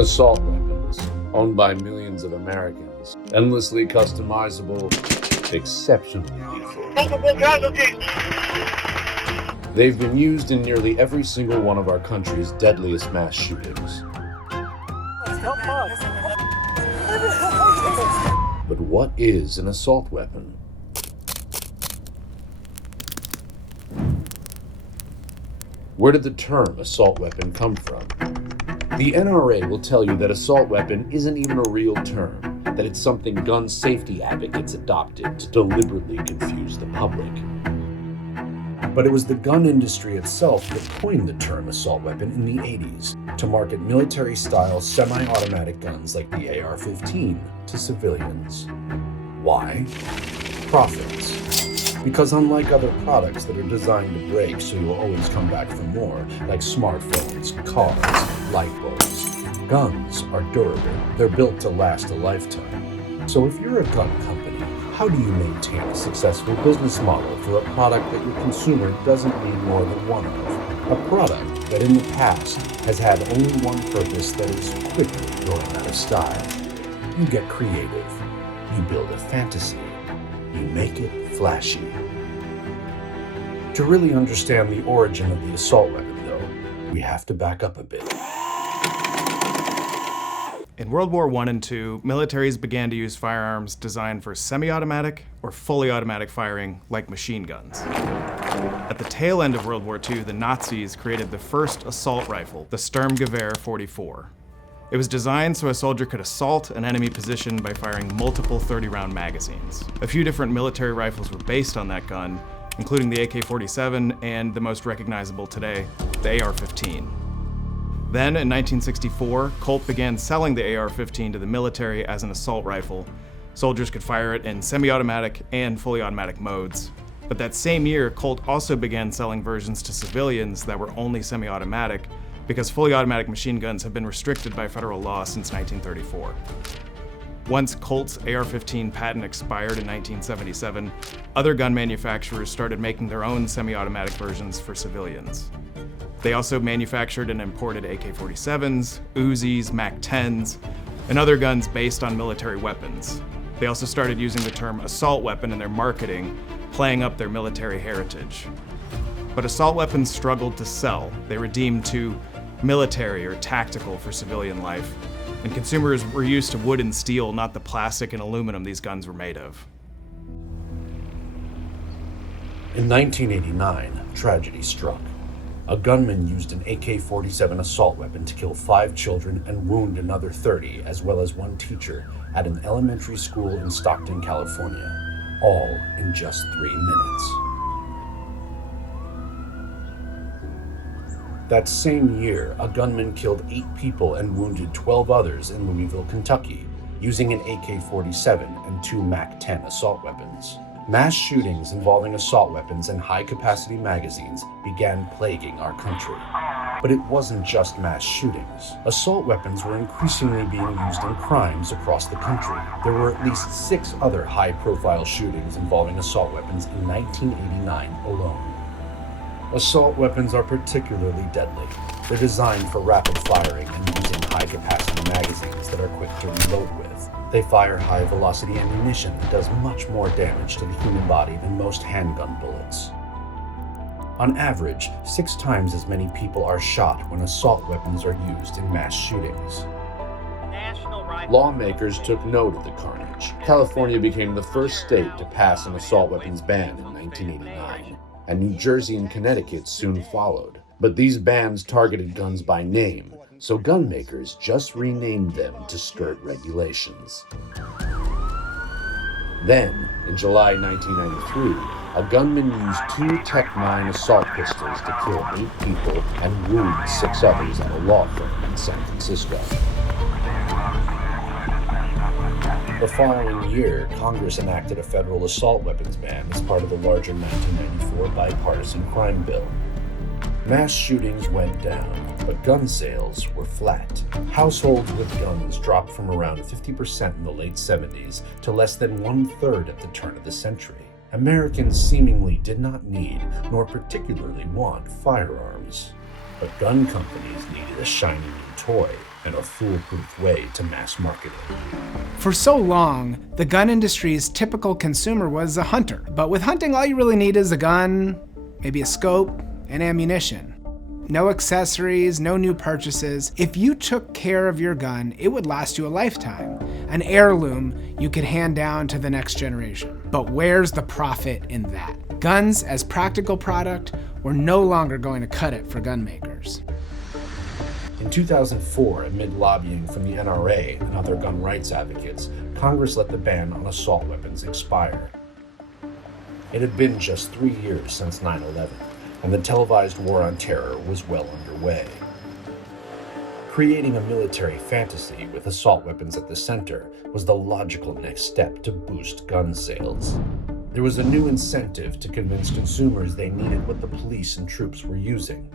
Assault weapons, owned by millions of Americans, endlessly customizable, exceptionally lethal. Multiple casualties! They've been used in nearly every single one of our country's deadliest mass shootings. But what is an assault weapon? Where did the term assault weapon come from? The NRA will tell you that assault weapon isn't even a real term, that it's something gun safety advocates adopted to deliberately confuse the public. But it was the gun industry itself that coined the term assault weapon in the 80s to market military-style semi-automatic guns like the AR-15 to civilians. Why? Profits. Because unlike other products that are designed to break so you'll always come back for more, like smartphones, cars, light bulbs, guns are durable. They're built to last a lifetime. So if you're a gun company, how do you maintain a successful business model for a product that your consumer doesn't need more than one of? A product that in the past has had only one purpose that is quickly going out of style. You get creative. You build a fantasy. You make it flashy. To really understand the origin of the assault weapon, though, we have to back up a bit. In World War I and II, militaries began to use firearms designed for semi-automatic or fully automatic firing, like machine guns. At the tail end of World War II, the Nazis created the first assault rifle, the Sturmgewehr 44. It was designed so a soldier could assault an enemy position by firing multiple 30-round magazines. A few different military rifles were based on that gun, including the AK-47 and the most recognizable today, the AR-15. Then, in 1964, Colt began selling the AR-15 to the military as an assault rifle. Soldiers could fire it in semi-automatic and fully automatic modes. But that same year, Colt also began selling versions to civilians that were only semi-automatic, because fully automatic machine guns have been restricted by federal law since 1934. Once Colt's AR-15 patent expired in 1977, other gun manufacturers started making their own semi-automatic versions for civilians. They also manufactured and imported AK-47s, Uzis, MAC-10s, and other guns based on military weapons. They also started using the term assault weapon in their marketing, playing up their military heritage. But assault weapons struggled to sell. They were deemed too military or tactical for civilian life, and consumers were used to wood and steel, not the plastic and aluminum these guns were made of. In 1989, tragedy struck. A gunman used an AK-47 assault weapon to kill 5 children and wound another 30, as well as one teacher, at an elementary school in Stockton, California, all in just 3 minutes. That same year, a gunman killed 8 people and wounded 12 others in Louisville, Kentucky, using an AK-47 and 2 MAC-10 assault weapons. Mass shootings involving assault weapons and high-capacity magazines began plaguing our country. But it wasn't just mass shootings. Assault weapons were increasingly being used in crimes across the country. There were at least 6 other high-profile shootings involving assault weapons in 1989 alone. Assault weapons are particularly deadly. They're designed for rapid firing and using high-capacity magazines that are quick to reload with. They fire high-velocity ammunition that does much more damage to the human body than most handgun bullets. On average, 6 times as many people are shot when assault weapons are used in mass shootings. Lawmakers took note of the carnage. California became the first state to pass an assault weapons ban in 1989. And New Jersey and Connecticut soon followed. But these bans targeted guns by name, so gun makers just renamed them to skirt regulations. Then, in July 1993, a gunman used 2 Tech-9 assault pistols to kill 8 people and wound 6 others at a law firm in San Francisco. The following year, Congress enacted a federal assault weapons ban as part of the larger 1994 bipartisan crime bill. Mass shootings went down, but gun sales were flat. Households with guns dropped from around 50% in the late 70s to less than 1/3 at the turn of the century. Americans seemingly did not need, nor particularly want, firearms. But gun companies needed a shiny new toy. and a foolproof way to mass market it. For so long, the gun industry's typical consumer was a hunter. But with hunting, all you really need is a gun, maybe a scope, and ammunition. No accessories, no new purchases. If you took care of your gun, it would last you a lifetime. An heirloom you could hand down to the next generation. But where's the profit in that? Guns as practical product were no longer going to cut it for gun makers. In 2004, amid lobbying from the NRA and other gun rights advocates, Congress let the ban on assault weapons expire. It had been just 3 years since 9/11, and the televised war on terror was well underway. Creating a military fantasy with assault weapons at the center was the logical next step to boost gun sales. There was a new incentive to convince consumers they needed what the police and troops were using.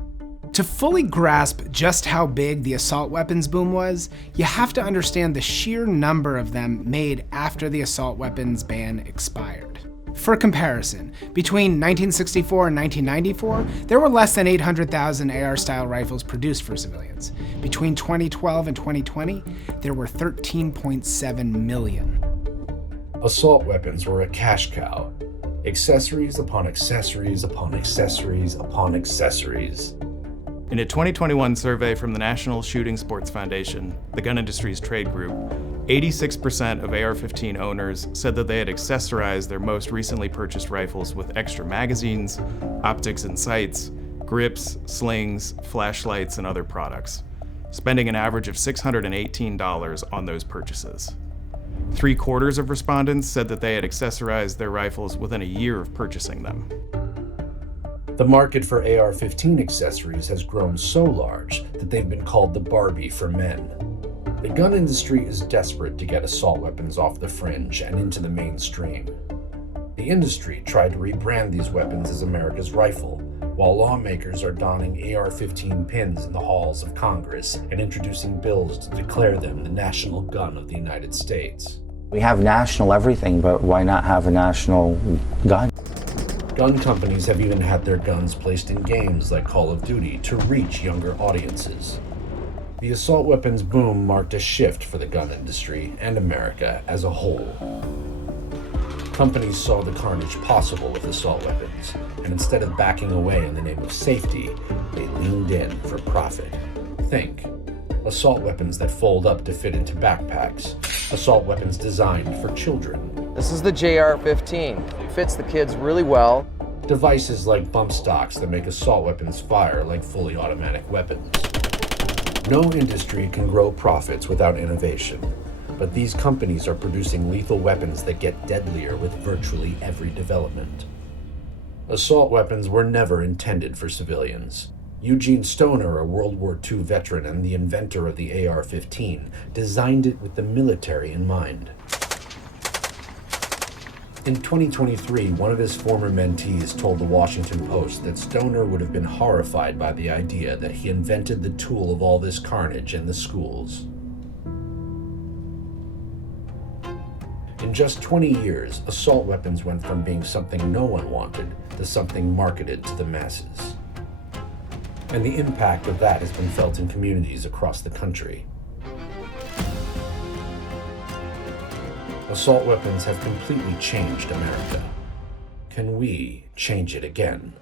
To fully grasp just how big the assault weapons boom was, you have to understand the sheer number of them made after the assault weapons ban expired. For comparison, between 1964 and 1994, there were less than 800,000 AR-style rifles produced for civilians. Between 2012 and 2020, there were 13.7 million. Assault weapons were a cash cow. Accessories upon accessories upon accessories upon accessories. In a 2021 survey from the National Shooting Sports Foundation, the gun industry's trade group, 86% of AR-15 owners said that they had accessorized their most recently purchased rifles with extra magazines, optics and sights, grips, slings, flashlights, and other products, spending an average of $618 on those purchases. 3/4 of respondents said that they had accessorized their rifles within a year of purchasing them. The market for AR-15 accessories has grown so large that they've been called the Barbie for men. The gun industry is desperate to get assault weapons off the fringe and into the mainstream. The industry tried to rebrand these weapons as America's rifle, while lawmakers are donning AR-15 pins in the halls of Congress and introducing bills to declare them the national gun of the United States. We have national everything, but why not have a national gun? Gun companies have even had their guns placed in games like Call of Duty to reach younger audiences. The assault weapons boom marked a shift for the gun industry and America as a whole. Companies saw the carnage possible with assault weapons, and instead of backing away in the name of safety, they leaned in for profit. Think: assault weapons that fold up to fit into backpacks, assault weapons designed for children. This is the JR-15. It fits the kids really well. Devices like bump stocks that make assault weapons fire like fully automatic weapons. No industry can grow profits without innovation, but these companies are producing lethal weapons that get deadlier with virtually every development. Assault weapons were never intended for civilians. Eugene Stoner, a World War II veteran and the inventor of the AR-15, designed it with the military in mind. In 2023, one of his former mentees told the Washington Post that Stoner would have been horrified by the idea that he invented the tool of all this carnage in the schools. In just 20 years, assault weapons went from being something no one wanted to something marketed to the masses. And the impact of that has been felt in communities across the country. Assault weapons have completely changed America. Can we change it again?